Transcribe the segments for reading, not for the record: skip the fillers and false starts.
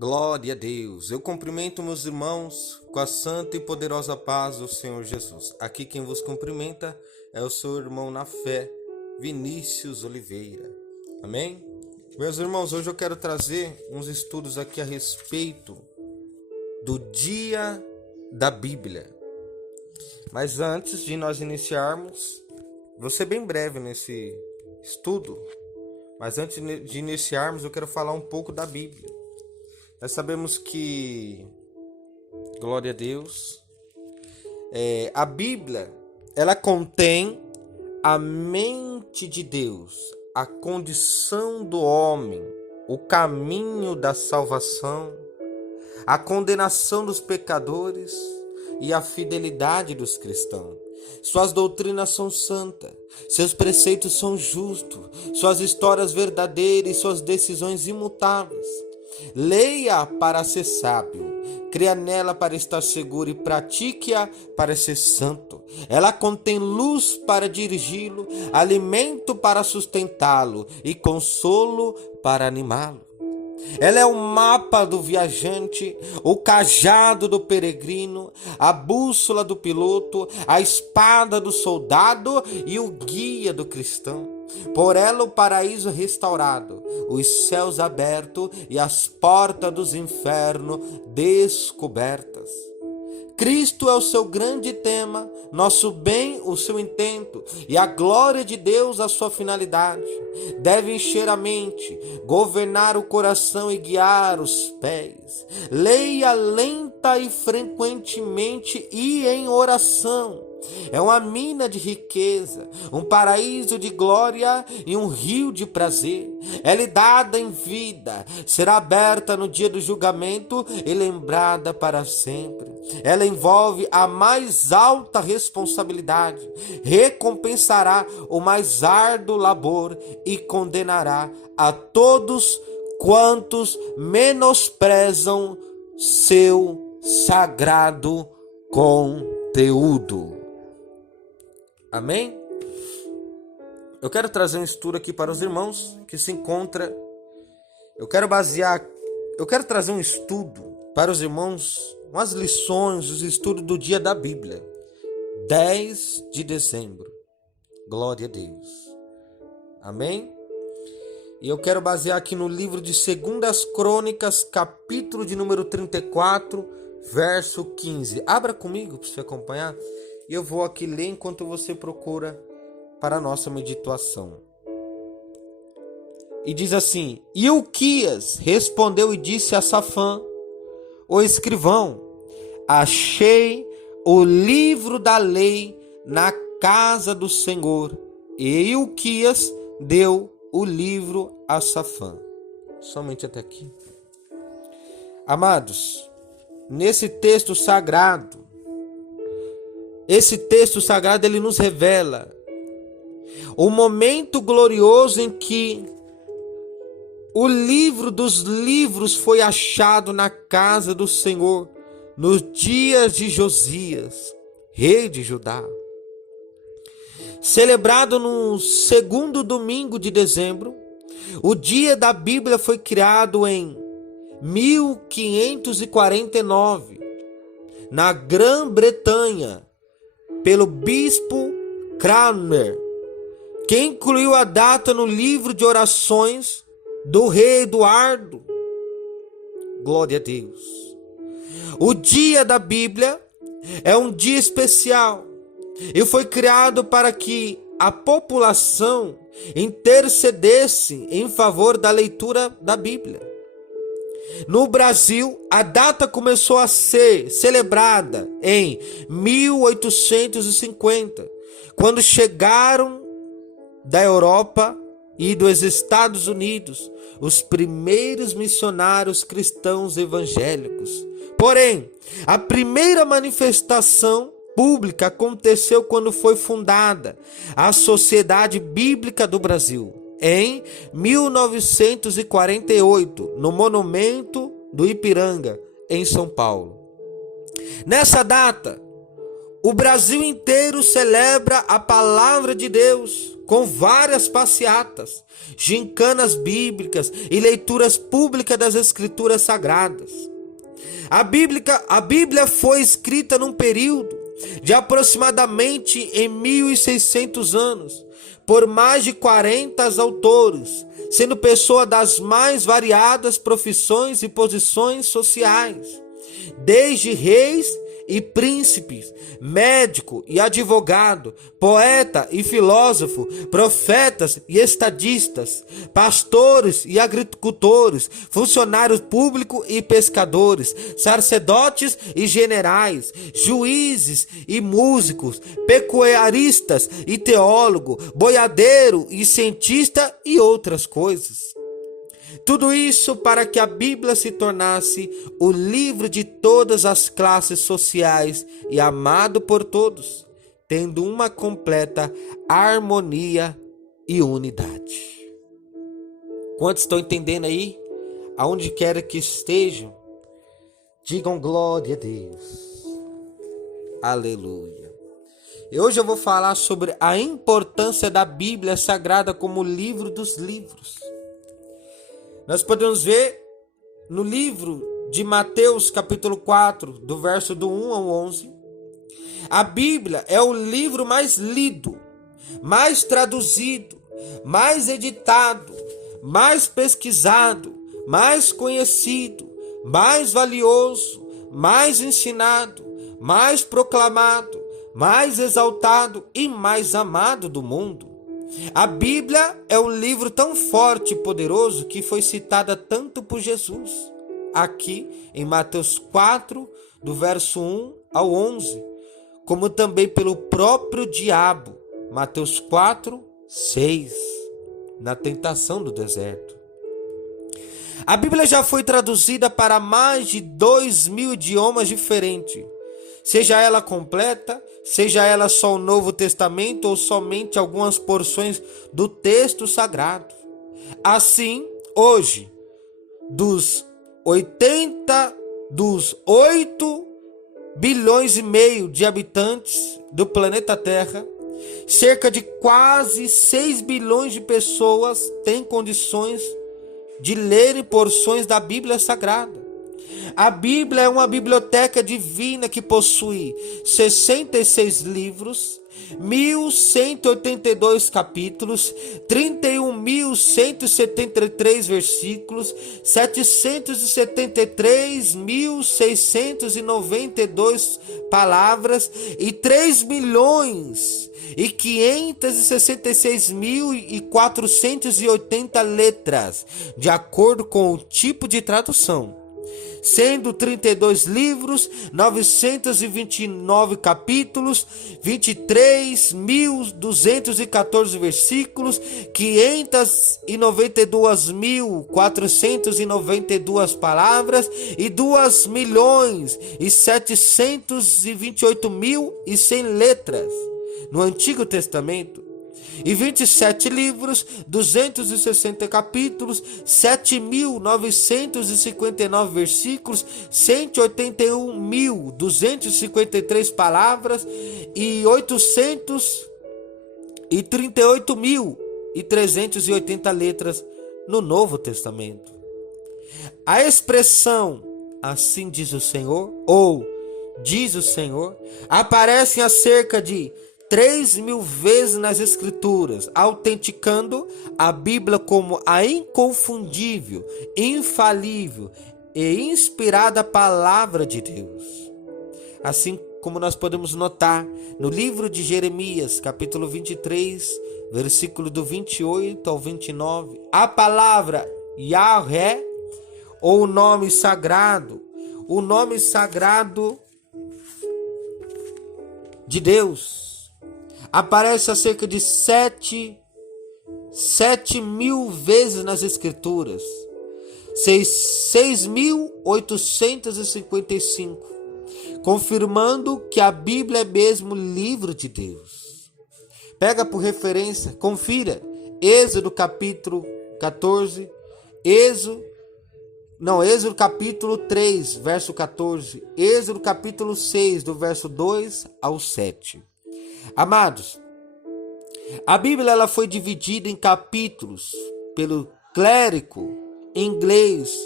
Glória a Deus. Eu cumprimento meus irmãos com a santa e poderosa paz do Senhor Jesus. Aqui quem vos cumprimenta é o seu irmão na fé, Vinícius Oliveira. Amém? Meus irmãos, hoje eu quero trazer uns estudos aqui a respeito do dia da Bíblia. Mas antes de nós iniciarmos, vou ser bem breve nesse estudo, mas antes de iniciarmos eu quero falar um pouco da Bíblia. Nós sabemos que, glória a Deus, a Bíblia, ela contém a mente de Deus, a condição do homem, o caminho da salvação, a condenação dos pecadores e a fidelidade dos cristãos. Suas doutrinas são santas, seus preceitos são justos, suas histórias verdadeiras e suas decisões imutáveis. Leia para ser sábio, creia nela para estar seguro e pratique-a para ser santo. Ela contém luz para dirigi-lo, alimento para sustentá-lo e consolo para animá-lo. Ela é o mapa do viajante, o cajado do peregrino, a bússola do piloto, a espada do soldado e o guia do cristão. Por ela o paraíso restaurado, os céus abertos e as portas dos infernos descobertas. Cristo é o seu grande tema, nosso bem o seu intento e a glória de Deus a sua finalidade. Deve encher a mente, governar o coração e guiar os pés. Leia lenta e frequentemente e em oração. É uma mina de riqueza, um paraíso de glória e um rio de prazer. Ela é dada em vida, será aberta no dia do julgamento e lembrada para sempre. Ela envolve a mais alta responsabilidade, recompensará o mais árduo labor e condenará a todos quantos menosprezam seu sagrado conteúdo. Amém? Eu quero trazer um estudo aqui para os irmãos que se encontra. Eu quero trazer um estudo para os irmãos, umas lições, os estudos do dia da Bíblia. 10 de dezembro. Glória a Deus. Amém? E eu quero basear aqui no livro de 2 Crônicas, capítulo de número 34, verso 15. Abra comigo para você acompanhar. E eu vou aqui ler enquanto você procura para a nossa meditação. E diz assim: E Ilquias respondeu e disse a Safã, o escrivão: Achei o livro da lei na casa do Senhor. E Ilquias deu o livro a Safã. Somente até aqui. Amados, nesse texto sagrado, esse texto sagrado ele nos revela o momento glorioso em que o livro dos livros foi achado na casa do Senhor nos dias de Josias, rei de Judá. Celebrado no segundo domingo de dezembro, o dia da Bíblia foi criado em 1549, na Grã-Bretanha, pelo bispo Cranmer, que incluiu a data no livro de orações do rei Eduardo. Glória a Deus. O dia da Bíblia é um dia especial e foi criado para que a população intercedesse em favor da leitura da Bíblia. No Brasil, a data começou a ser celebrada em 1850, quando chegaram da Europa e dos Estados Unidos os primeiros missionários cristãos evangélicos. Porém, a primeira manifestação pública aconteceu quando foi fundada a Sociedade Bíblica do Brasil, em 1948, no Monumento do Ipiranga, em São Paulo. Nessa data, O Brasil inteiro celebra a palavra de Deus com várias passeatas, gincanas bíblicas e leituras públicas das Escrituras Sagradas. A Bíblia foi escrita num período de aproximadamente em 1600 anos, por mais de 40 autores, sendo pessoas das mais variadas profissões e posições sociais, desde reis e príncipes, médico e advogado, poeta e filósofo, profetas e estadistas, pastores e agricultores, funcionários públicos e pescadores, sacerdotes e generais, juízes e músicos, pecuaristas e teólogo, boiadeiro e cientista e outras coisas. Tudo isso para que a Bíblia se tornasse o livro de todas as classes sociais e amado por todos, tendo uma completa harmonia e unidade. Quantos estão entendendo aí? Aonde quer que estejam, digam glória a Deus. Aleluia. E hoje eu vou falar sobre a importância da Bíblia Sagrada como livro dos livros. Nós podemos ver no livro de Mateus, capítulo 4, do verso do 1 ao 11. A Bíblia é o livro mais lido, mais traduzido, mais editado, mais pesquisado, mais conhecido, mais valioso, mais ensinado, mais proclamado, mais exaltado e mais amado do mundo. A Bíblia é um livro tão forte e poderoso que foi citada tanto por Jesus, aqui em Mateus 4, do verso 1 ao 11, como também pelo próprio diabo, Mateus 4, 6, na tentação do deserto. A Bíblia já foi traduzida para mais de 2.000 idiomas diferentes, seja ela completa, seja ela só o Novo Testamento ou somente algumas porções do texto sagrado. Assim, hoje, dos 8 bilhões e meio de habitantes do planeta Terra, cerca de quase 6 bilhões de pessoas têm condições de ler porções da Bíblia Sagrada. A Bíblia é uma biblioteca divina que possui 66 livros, 1.182 capítulos, 31.173 versículos, 773.692 palavras e 3.566.480 letras, de acordo com o tipo de tradução. Sendo 32 livros, 929 capítulos, 23.214 versículos, 592.492 palavras e 2.728.100 letras no Antigo Testamento. E 27 livros, 260 capítulos, 7.959 versículos, 181.253 palavras e 838.380 letras no Novo Testamento. A expressão "assim diz o Senhor" ou "diz o Senhor" aparece acerca de 3.000 vezes nas Escrituras, autenticando a Bíblia como a inconfundível, infalível e inspirada palavra de Deus. Assim como nós podemos notar no livro de Jeremias, capítulo 23, versículo do 28 ao 29, a palavra Yahvé, ou o nome sagrado de Deus, aparece cerca de 7.000 vezes nas Escrituras, 6.855, confirmando que a Bíblia é mesmo livro de Deus. Pega por referência, confira, Êxodo capítulo 14, Êxodo Êxodo capítulo 3, verso 14. Êxodo capítulo 6, do verso 2 ao 7. Amados, a Bíblia ela foi dividida em capítulos pelo clérigo inglês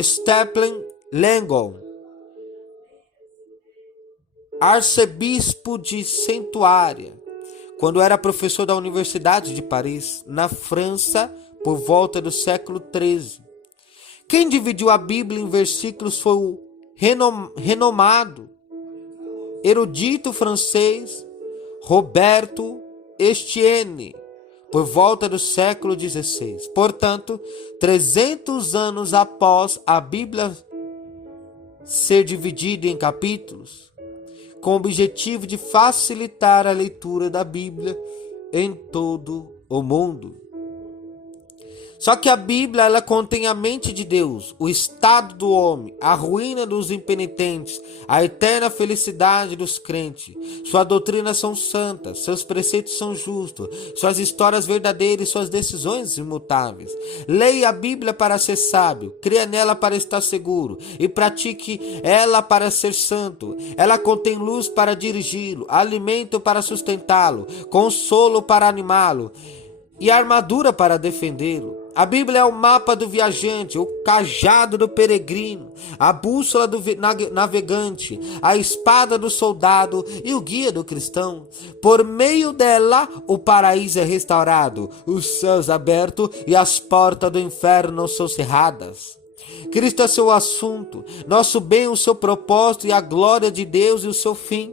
Stephen Langton, arcebispo de Centuária, quando era professor da Universidade de Paris, na França, por volta do século XIII. Quem dividiu a Bíblia em versículos foi o renomado erudito francês Roberto Estienne, por volta do século XVI. Portanto, 300 anos após a Bíblia ser dividida em capítulos, com o objetivo de facilitar a leitura da Bíblia em todo o mundo. Só que a Bíblia ela contém a mente de Deus, o estado do homem, a ruína dos impenitentes, a eterna felicidade dos crentes. Suas doutrinas são santas, seus preceitos são justos, suas histórias verdadeiras e suas decisões imutáveis. Leia a Bíblia para ser sábio, creia nela para estar seguro e pratique ela para ser santo. Ela contém luz para dirigi-lo, alimento para sustentá-lo, consolo para animá-lo e armadura para defendê-lo. A Bíblia é o mapa do viajante, o cajado do peregrino, a bússola do navegante, a espada do soldado e o guia do cristão. Por meio dela, o paraíso é restaurado, os céus abertos e as portas do inferno são cerradas. Cristo é seu assunto, nosso bem, o seu propósito e a glória de Deus e o seu fim.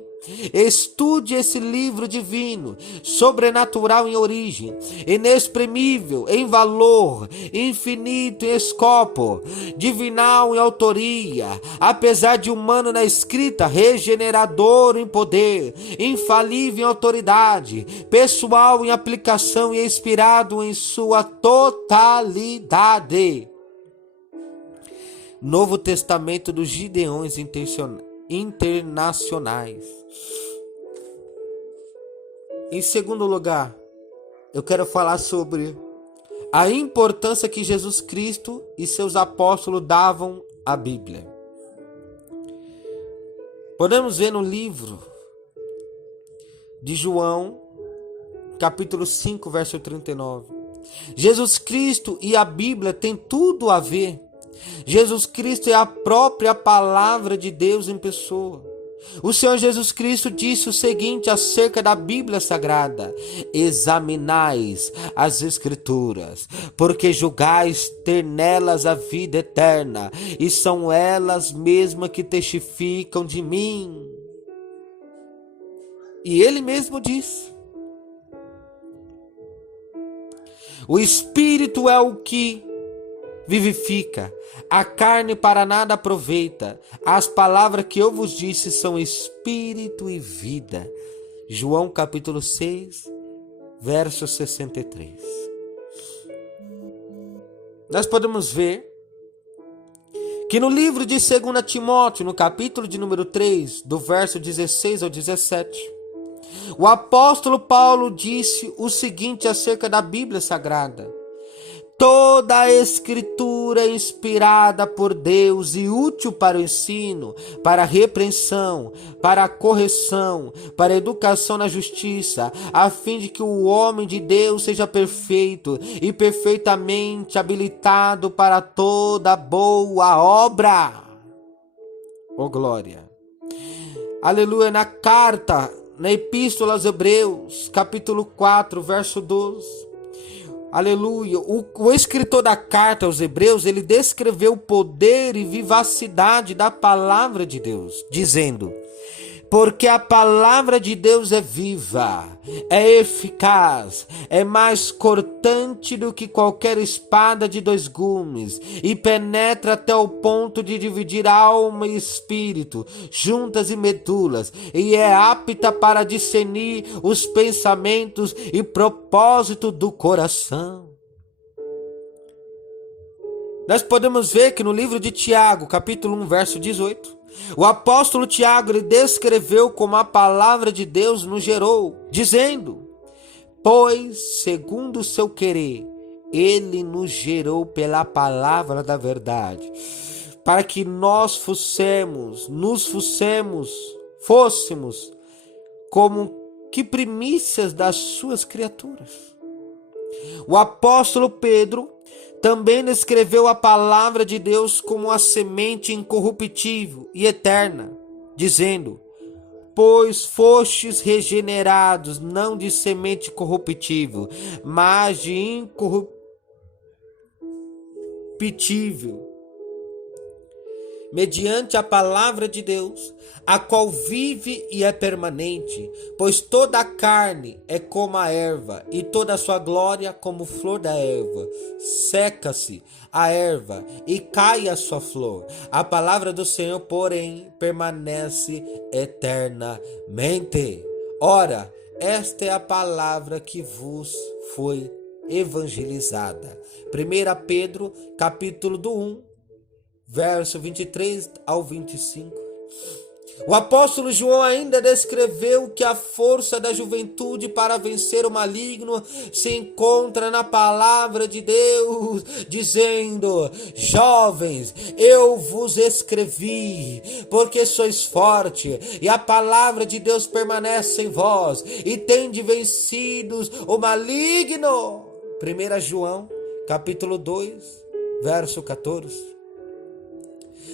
Estude esse livro divino, sobrenatural em origem, inexprimível em valor, infinito em escopo, divinal em autoria, apesar de humano na escrita, regenerador em poder, infalível em autoridade, pessoal em aplicação e inspirado em sua totalidade. Novo Testamento dos Gideões internacionais. Em segundo lugar, eu quero falar sobre a importância que Jesus Cristo e seus apóstolos davam à Bíblia. Podemos ver no livro de João, capítulo 5, verso 39. Jesus Cristo e a Bíblia têm tudo a ver. Jesus Cristo é a própria palavra de Deus em pessoa. O Senhor Jesus Cristo disse o seguinte acerca da Bíblia Sagrada: examinais as Escrituras, porque julgais ter nelas a vida eterna, e são elas mesmas que testificam de mim. E ele mesmo disse: o Espírito é o que vivifica, a carne para nada aproveita. As palavras que eu vos disse são espírito e vida. João capítulo 6, verso 63. Nós podemos ver que no livro de 2 Timóteo, no capítulo de número 3, do verso 16 ao 17, o apóstolo Paulo disse o seguinte acerca da Bíblia Sagrada: toda a Escritura é inspirada por Deus e útil para o ensino, para a repreensão, para a correção, para a educação na justiça, a fim de que o homem de Deus seja perfeito e perfeitamente habilitado para toda boa obra. Oh glória! Aleluia! Na Epístola aos Hebreus, capítulo 4, verso 12. Aleluia. O escritor da carta aos Hebreus, ele descreveu o poder e vivacidade da palavra de Deus, dizendo: porque a palavra de Deus é viva, é eficaz, é mais cortante do que qualquer espada de 2 gumes e penetra até o ponto de dividir alma e espírito, juntas e medulas, e é apta para discernir os pensamentos e propósitos do coração. Nós podemos ver que no livro de Tiago, capítulo 1, verso 18, o apóstolo Tiago ele descreveu como a palavra de Deus nos gerou, dizendo: pois, segundo o seu querer, Ele nos gerou pela palavra da verdade, para que nós fôssemos como que primícias das suas criaturas. O apóstolo Pedro também descreveu a palavra de Deus como a semente incorruptível e eterna, dizendo: pois fostes regenerados, não de semente corruptível, mas de incorruptível, mediante a palavra de Deus, a qual vive e é permanente. Pois toda a carne é como a erva, e toda a sua glória como flor da erva. Seca-se a erva e cai a sua flor. A palavra do Senhor, porém, permanece eternamente. Ora, esta é a palavra que vos foi evangelizada. 1 Pedro, capítulo 1, verso 23 ao 25. O apóstolo João ainda descreveu que a força da juventude para vencer o maligno se encontra na palavra de Deus, dizendo: jovens, eu vos escrevi, porque sois forte, e a palavra de Deus permanece em vós, e tende vencidos o maligno. 1 João, capítulo 2, verso 14.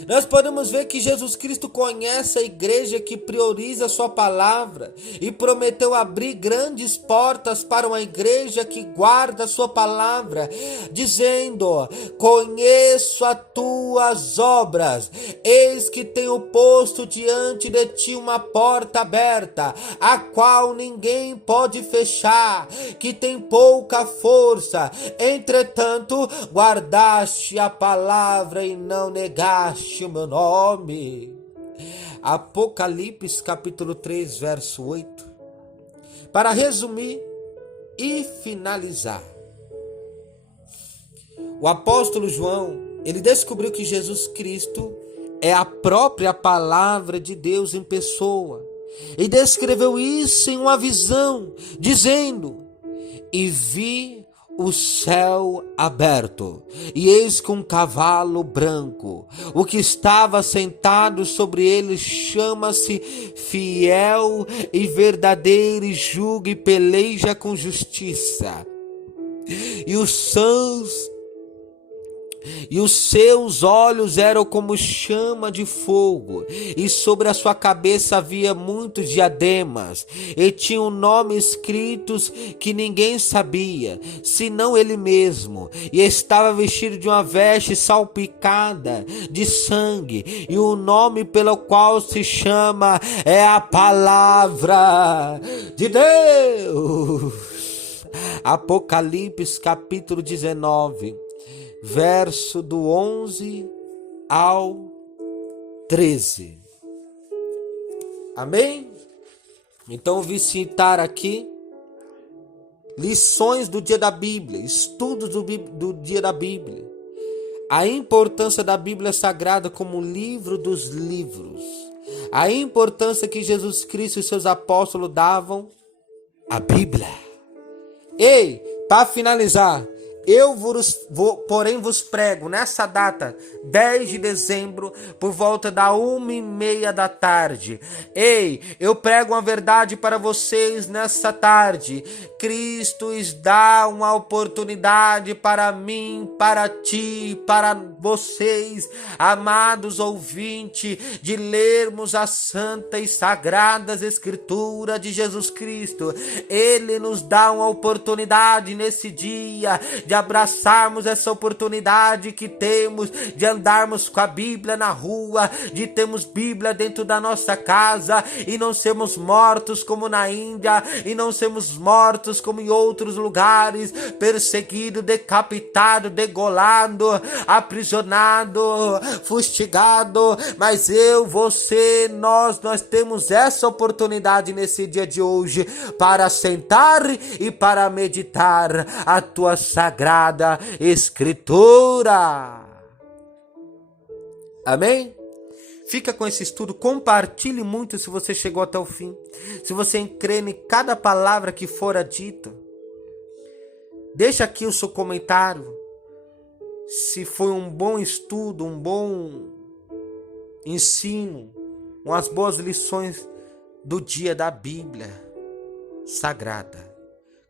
Nós podemos ver que Jesus Cristo conhece a igreja que prioriza a sua palavra e prometeu abrir grandes portas para uma igreja que guarda a sua palavra, dizendo: conheço as tuas obras, eis que tenho posto diante de ti uma porta aberta, a qual ninguém pode fechar, que tem pouca força, entretanto guardaste a palavra e não negaste o meu nome. Apocalipse capítulo 3, verso 8. Para resumir e finalizar, o apóstolo João, ele descobriu que Jesus Cristo é a própria palavra de Deus em pessoa, e descreveu isso em uma visão, dizendo: e vi o céu aberto, e eis que um cavalo branco, o que estava sentado sobre ele chama-se Fiel e Verdadeiro, e julga e peleja com justiça. E os seus olhos eram como chama de fogo, e sobre a sua cabeça havia muitos diademas, e tinha um nome escritos que ninguém sabia, senão ele mesmo, e estava vestido de uma veste salpicada de sangue, e o nome pelo qual se chama é a Palavra de Deus. Apocalipse capítulo 19, verso do 11 ao 13. Amém? Então eu vim citar aqui lições do dia da Bíblia, estudos do dia da Bíblia, a importância da Bíblia Sagrada como livro dos livros, a importância que Jesus Cristo e seus apóstolos davam à Bíblia. Ei, para finalizar, porém vos prego nessa data, 10 de dezembro, por volta da 1h30 da tarde. Ei, eu prego uma verdade para vocês nessa tarde. Cristo dá uma oportunidade para mim, para ti, para vocês, amados ouvintes, de lermos as santas e sagradas escrituras de Jesus Cristo. Ele nos dá uma oportunidade nesse dia de abraçarmos essa oportunidade que temos de andarmos com a Bíblia na rua, de termos Bíblia dentro da nossa casa e não sermos mortos como na Índia, e não sermos mortos como em outros lugares, perseguido, decapitado, degolado, aprisionado, fustigado. Mas eu, você, nós temos essa oportunidade nesse dia de hoje para sentar e para meditar a tua sagrada Escritura. Amém? Fica com esse estudo, compartilhe muito se você chegou até o fim, se você crê em cada palavra que fora dita. Deixa aqui o seu comentário. Se foi um bom estudo, um bom ensino, umas boas lições do dia da Bíblia Sagrada.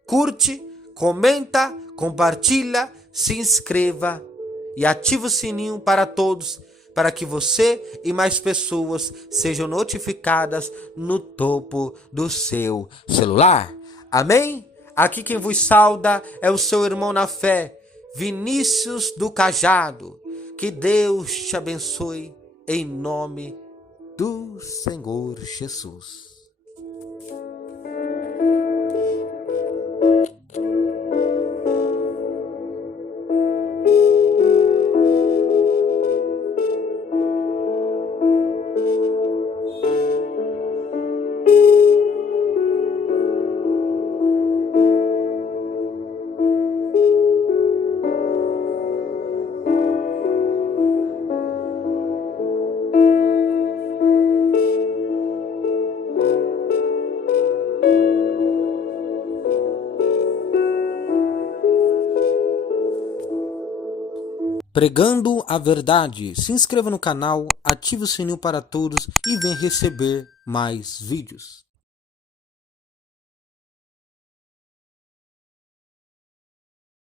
Curte, comenta, compartilha, se inscreva e ativa o sininho para todos, para que você e mais pessoas sejam notificadas no topo do seu celular. Amém? Aqui quem vos sauda é o seu irmão na fé, Vinícius do Cajado. Que Deus te abençoe em nome do Senhor Jesus. Pregando a verdade. Se inscreva no canal, ative o sininho para todos e venha receber mais vídeos.